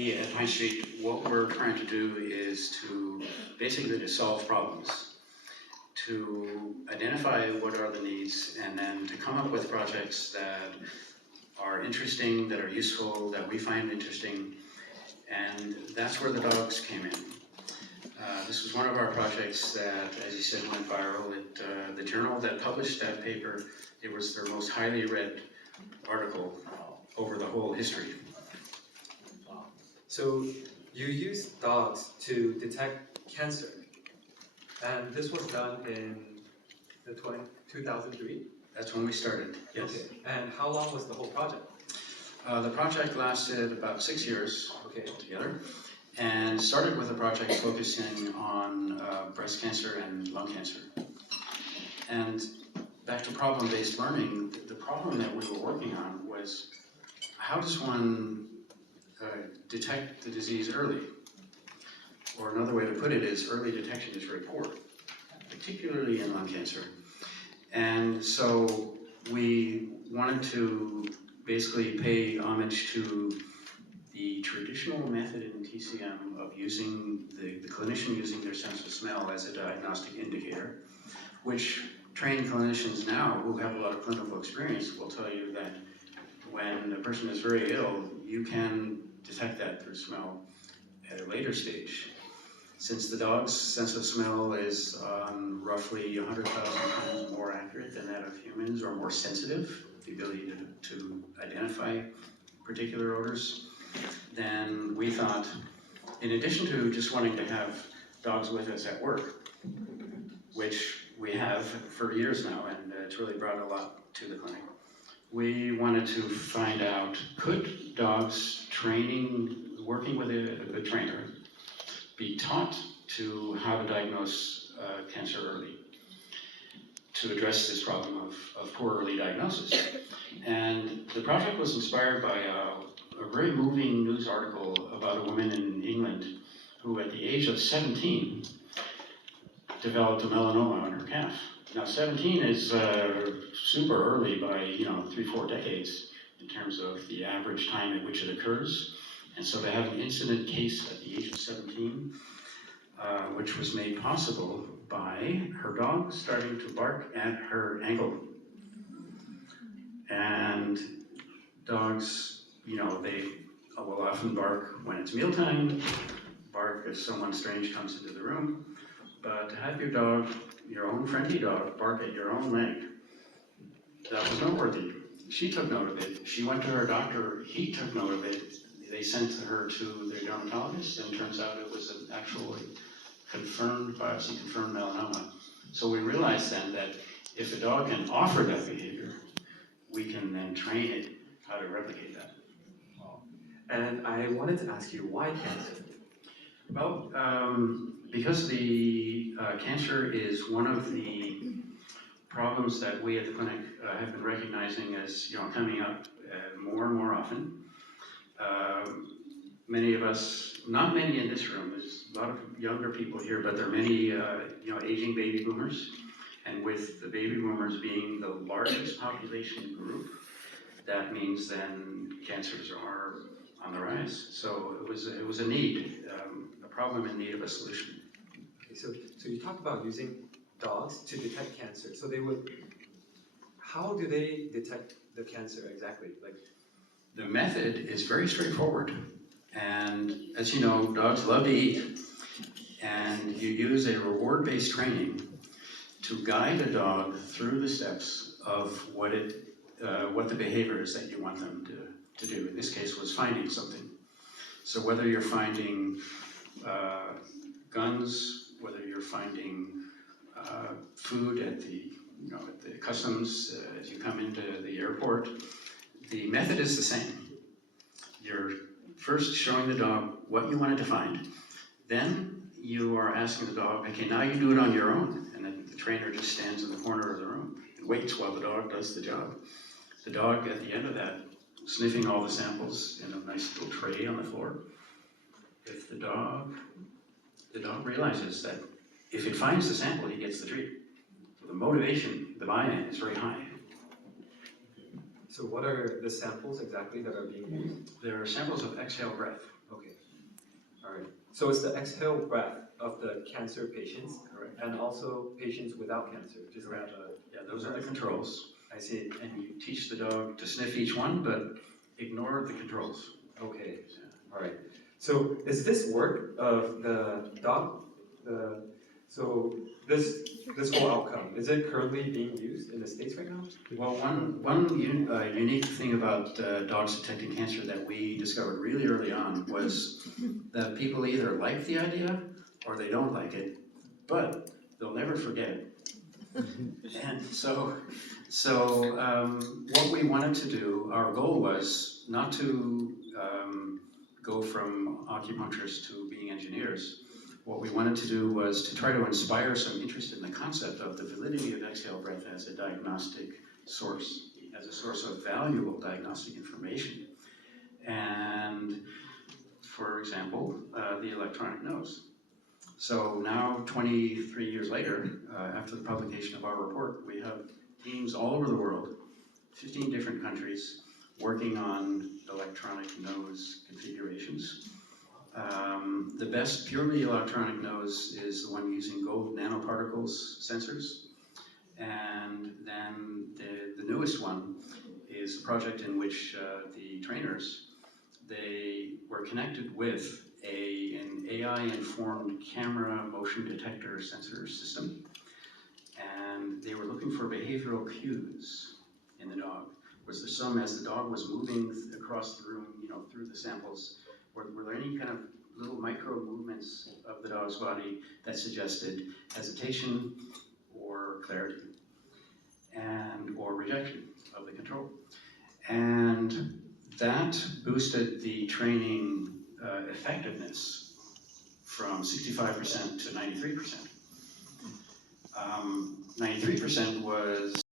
At High Street, what we're trying to do is to basically to solve problems, to identify what are the needs, and then to come up with projects that are interesting, that are useful, that we find interesting, and that's where the dogs came in. This was one of our projects that, as you said, went viral. The journal that published that paper, it was their most highly read article over the whole history. So you use dogs to detect cancer, and this was done in the 2003? That's when we started, yes. Okay. And how long was the whole project? The project lasted about 6 years altogether, and started with a project focusing on breast cancer and lung cancer. And back to problem-based learning, the problem that we were working on was how does one detect the disease early? Or another way to put it is early detection is very poor, particularly in lung cancer. And so we wanted to basically pay homage to the traditional method in TCM of using the clinician using their sense of smell as a diagnostic indicator, which trained clinicians now who have a lot of clinical experience will tell you that when a person is very ill, you can detect that through smell at a later stage. Since the dog's sense of smell is roughly 100,000 times more accurate than that of humans, or more sensitive, the ability to identify particular odors, then we thought, in addition to just wanting to have dogs with us at work, which we have for years now, and it's really brought a lot to the clinic, we wanted to find out, could dogs working with a trainer, be taught to how to diagnose cancer early, to address this problem of poor early diagnosis. And the project was inspired by a very moving news article about a woman in England who at the age of 17 developed a melanoma on her calf. Now 17 is super early by 3-4 decades in terms of the average time at which it occurs. And so to have an incident case at the age of 17, which was made possible by her dog starting to bark at her ankle. And dogs, they will often bark when it's mealtime, bark if someone strange comes into the room, but to have your dog, your own friendly dog, bark at your own leg, that was noteworthy. She took note of it. She went to her doctor. He took note of it. They sent her to their dermatologist, and it turns out it was an actually biopsy-confirmed melanoma. So we realized then that if a dog can offer that behavior, we can then train it how to replicate that. And I wanted to ask you, why cancer? Well, because the cancer is one of the problems that we at the clinic have been recognizing as coming up more and more often. Many of us, not many in this room, there's a lot of younger people here, but there are many aging baby boomers. And with the baby boomers being the largest population group, that means then cancers are on the rise. So it was a need, a problem in need of a solution. Okay, so you talked about using dogs to detect cancer. So how do they detect the cancer exactly? The method is very straightforward. And as you know, dogs love to eat. And you use a reward-based training to guide a dog through the steps of what the behavior is that you want them to do. In this case was finding something. So whether you're finding guns, whether you're finding food at the customs as you come into the airport, the method is the same. You're first showing the dog what you wanted to find. Then you are asking the dog, okay, now you do it on your own. And then the trainer just stands in the corner of the room and waits while the dog does the job. The dog, at the end of that, sniffing all the samples in a nice little tray on the floor. If the dog realizes that if it finds the sample, he gets the treat. So the motivation, the buy-in is very high. So what are the samples exactly that are being used? There are samples of exhale breath. Okay. Alright, so it's the exhale breath of the cancer patients Correct. and also patients without cancer, just have Correct. a, Yeah, those are the controls. I see, And you teach the dog to sniff each one, but ignore the controls. okay, alright. So is this work of the dog, so this whole outcome, is it currently being used in the States right now? Well, one unique thing about dogs detecting cancer that we discovered really early on was that people either like the idea or they don't like it, but they'll never forget it. And so what we wanted to do, our goal was not to go from acupuncturists to being engineers. What we wanted to do was to try to inspire some interest in the concept of the validity of exhale breath as a diagnostic source, as a source of valuable diagnostic information. And for example, the electronic nose. So now, 23 years later, after the publication of our report, we have teams all over the world, 15 different countries, working on electronic nose configurations. The best purely electronic nose is the one using gold nanoparticles sensors. And then the newest one is a project in which the trainers, they were connected with an AI-informed camera motion detector sensor system. And they were looking for behavioral cues in the dog. Was there some, as the dog was moving across the room, through the samples, were there any kind of little micro movements of the dog's body that suggested hesitation or clarity or rejection of the control? And that boosted the training effectiveness from 65% to 93%. 93% was